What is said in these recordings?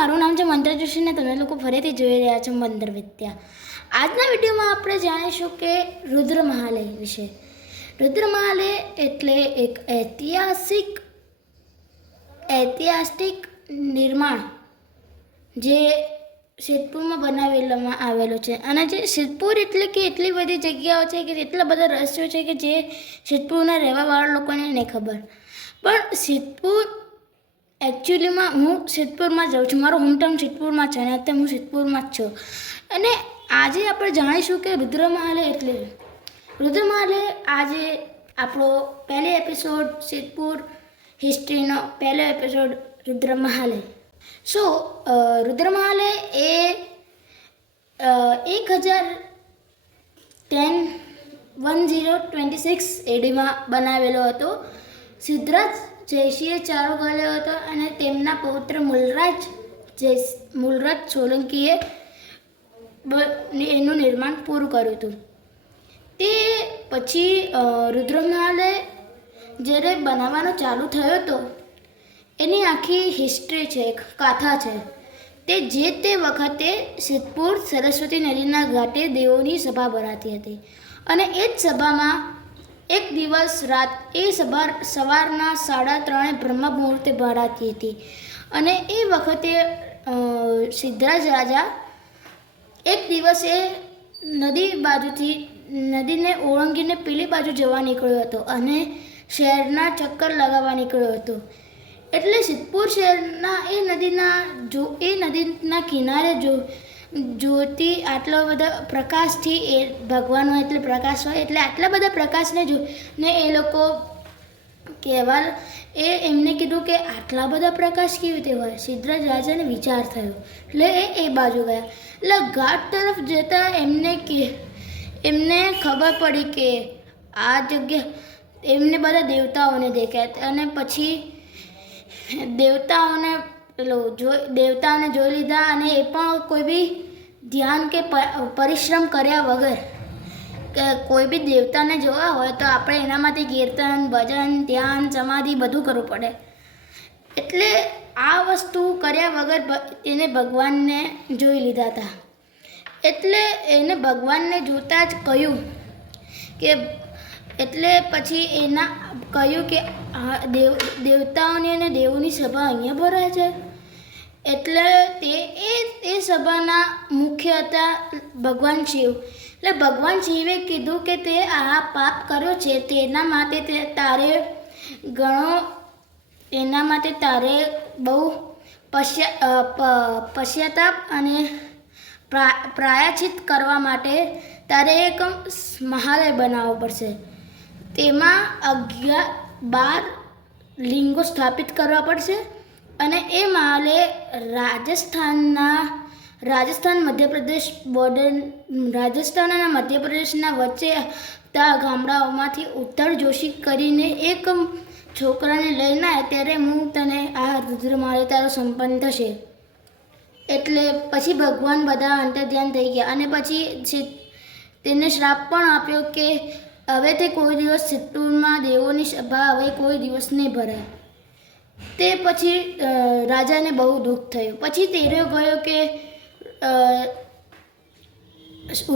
મારું નામ છે મંત્ર જોશી ને તમે લોકો ફરીથી જોઈ રહ્યા છો મંત્ર વિદ્યા. આજના વિડીયોમાં આપણે જાણીશું કે રુદ્ર મહાલય વિશે. રુદ્ર મહાલય એટલે એક ઐતિહાસિક નિર્માણ જે સિદ્ધપુરમાં બનાવેલામાં આવેલું છે. અને જે સિદ્ધપુર એટલે કે એટલી બધી જગ્યાઓ છે કે એટલા બધા રહસ્યો છે કે જે સિદ્ધપુરના રહેવાવાળા લોકોને નહીં ખબર. પણ સિદ્ધપુર એકચ્યુઅલીમાં હું સિદ્ધપુરમાં જાઉં છું. મારો હોમટાઉન સિદ્ધપુરમાં છે અને અત્યારે હું સિદ્ધપુરમાં જ છું. અને આજે આપણે જાણીશું કે રુદ્ર મહાલય એટલે રુદ્ર મહાલય આજે આપણો પહેલો એપિસોડ સિદ્ધપુર હિસ્ટ્રીનો પહેલો એપિસોડ રુદ્ર મહાલય. સો રુદ્ર મહાલય એ 1026 એડીમાં બનાવેલો હતો. સિદ્ધરાજ જયસિંહે ચારો કર્યો હતો અને તેમના પૌત્ર મૂલરાજ સોલંકીએ એનું નિર્માણ પૂરું કર્યું હતું. તે પછી રુદ્ર મહાલય જ્યારે બનાવવાનો ચાલુ થયો હતો એની આખી હિસ્ટ્રી છે, એક ગાથા છે. તે વખતે સિદ્ધપુર સરસ્વતી નદીના ઘાટે દેવોની સભા ભરાતી હતી અને એ જ સભામાં એક દિવસ રાત એ સભા સવારના 3:30 બ્રહ્મ મુહૂર્તે ભરાતી હતી. અને એ વખતે સિદ્ધરાજ રાજા એક દિવસે નદીને ઓળંગીને પેલી બાજુ જવા નીકળ્યો હતો અને શહેરના ચક્કર લગાવવા નીકળ્યો હતો. એટલે સિદ્ધપુર શહેરના એ નદીના કિનારે જોતી આટલા બધા પ્રકાશથી એ ભગવાનનો એટલે પ્રકાશ હોય એટલે આટલા બધા પ્રકાશને જોઈને એ લોકો એમને કીધું કે આટલા બધા પ્રકાશ કેવી રીતે હોય. સિદ્ધરાજ રાજાને વિચાર થયો એટલે એ બાજુ ગયા. એટલે ઘાટ તરફ જતા એમને ખબર પડી કે આ જગ્યા એમને બધા દેવતાઓને દેખ્યા અને પછી દેવતાઓને જોઈ લીધા અને એ પણ કોઈ બી ધ્યાન કે પરિશ્રમ કર્યા વગર કે કોઈ બી દેવતાને જોવા હોય તો આપણે એનામાંથી કીર્તન ભજન ધ્યાન સમાધિ બધું કરવું પડે. એટલે આ વસ્તુ કર્યા વગર એને ભગવાનને જોઈ લીધા હતા. એટલે એને ભગવાનને જોતાં જ કહ્યું કે એટલે પછી કહ્યું કે દેવતાઓની અને દેવોની સભા અહીંયા ભરાય છે. એટલે એ સભાના મુખ્ય હતા ભગવાન શિવ. એટલે ભગવાન શિવે કીધું કે તે આ પાપ કર્યો છે તેના માટે તારે બહુ પશ્ચાતાપ અને પ્રાયશ્ચિત કરવા માટે તારે એક મહાલય બનાવવો પડશે. તેમાં 12 લિંગો સ્થાપિત કરવા પડશે અને એ મહાલય રાજસ્થાન મધ્યપ્રદેશ બોર્ડર રાજસ્થાન અને મધ્યપ્રદેશના વચ્ચે ગામડાઓમાંથી ઉત્તર જોશી કરીને એક છોકરાને લઈને આવે ત્યારે હું તને આ રુદ્ર મહાલય તારો સંપન્ન થશે. એટલે પછી ભગવાન બધા અંતર્ધ્યાન થઈ ગયા અને પછી તેને શ્રાપ પણ આપ્યો કે હવે તે કોઈ દિવસ સિદ્ધપુરમાં દેવોની સભા હવે કોઈ દિવસ નહીં ભરાય. તે પછી રાજાને બહુ દુઃખ થયું. પછી તેરો ગયો કે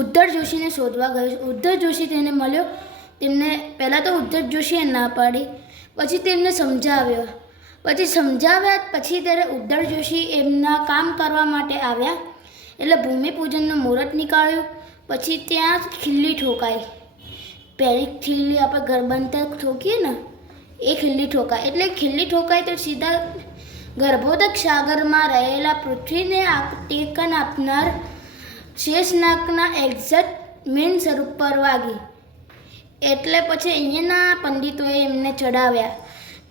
ઉદ્ધર જોશીને શોધવા ગયો. ઉદ્ધર જોશી તેને મળ્યો. તેમને પહેલાં તો ઉદ્ધર જોશીએ ના પાડી, પછી તેમને સમજાવ્યા પછી ત્યારે ઉદ્ધર જોશી એમના કામ કરવા માટે આવ્યા. એટલે ભૂમિપૂજનનું મુહૂર્ત નીકાળ્યું. પછી ત્યાં ખીલ્લી ઠોકાઈ. પહેલી ખીલ્લી આપણે ઘર બનતા ઠોકીએ ને એ ખીલ્લી ઠોકાય. એટલે ખીલ્લી ઠોકાય તો સીધા ગર્ભોદક સાગરમાં રહેલા પૃથ્વીને ટેકન આપનાર શેષનાગના એક્ઝેક્ટ મેન સ્વરૂપ પર વાગી. એટલે પછી અહીંયાના પંડિતોએ એમને ચડાવ્યા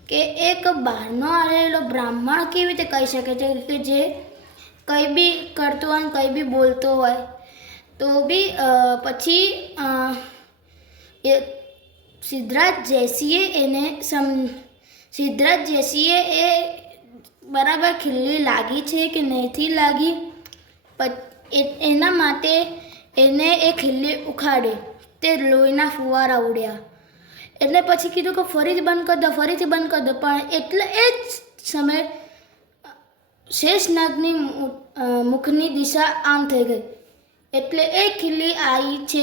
કે એક બહારનો આવેલો બ્રાહ્મણ કેવી રીતે કહી શકે છે કે જે કંઈ બી કરતો હોય કંઈ બી બોલતો હોય તો બી પછી સિદ્ધરાજ જયસિંહે એ બરાબર ખીલ્લી લાગી છે કે નથી લાગી એના માટે એને એ ખીલ્લી ઉખાડી. તે લોહીના ફુવારા ઉડ્યા. એટલે પછી કીધું કે ફરીથી બંધ કરી દો. પણ એટલે એ જ સમયે શેષનાગની મુખની દિશા આમ થઈ ગઈ એટલે એ ખીલ્લી આવી છે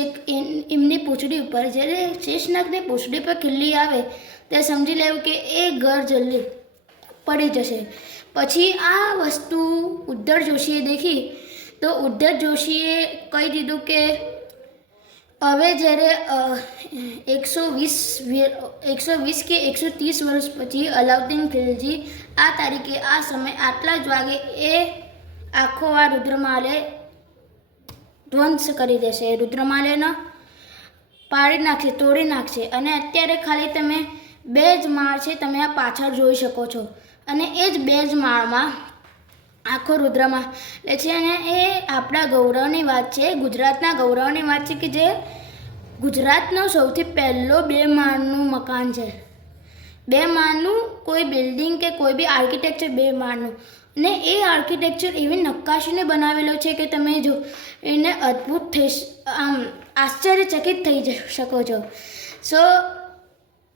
એમની પૂંછડી ઉપર. જ્યારે શેષનાગની પૂંછડી પર ખીલ્લી આવે ત્યારે સમજી લેવું કે એ ઘર જલ્દી પડી જશે. પછી આ વસ્તુ ઉદ્ધર જોશીએ દેખી તો ઉદ્ધર જોશીએ કહી દીધું કે હવે જ્યારે 120 કે 130 વર્ષ પછી અલાઉદ્દીન ખિલજી આ તારીખે આ સમય આટલા જ વાગે એ આખો આ રુદ્રમાલે ધ્વંસ કરી દેશે. રુદ્રમાલેનો પાડી નાખશે, તોડી નાખશે. અને અત્યારે ખાલી તમે 2 જ માળ છે, તમે આ પાછળ જોઈ શકો છો. અને એ જ 2 જ માળમાં આખો રુદ્રમાં લે છે. અને એ આપણા ગૌરવની વાત છે, ગુજરાતના ગૌરવની વાત છે કે જે ગુજરાતનો સૌથી પહેલો 2 માળનું મકાન છે. 2 માળનું કોઈ બિલ્ડિંગ કે કોઈ બી આર્કિટેક્ચર 2 માળનું. ને એ આર્કિટેક્ચર એવી નક્કાશીને બનાવેલો છે કે તમે જો એને અદ્ભુત થઈ આશ્ચર્યચકિત થઈ શકો છો. સો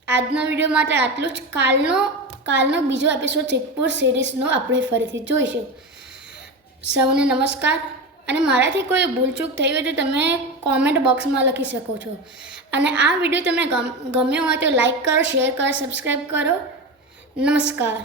આજના વિડીયો માટે આટલું જ. કાલનો બીજો એપિસોડ સિદ્ધપુર સિરીઝનો આપણે ફરીથી જોઈશું. સૌને નમસ્કાર. અને મારાથી કોઈ ભૂલચૂક થઈ હોય તો તમે કોમેન્ટ બોક્સમાં લખી શકો છો. અને આ વિડીયો તમે ગમ્યો હોય તો લાઈક કરો, શેર કરો, સબસ્ક્રાઈબ કરો. નમસ્કાર.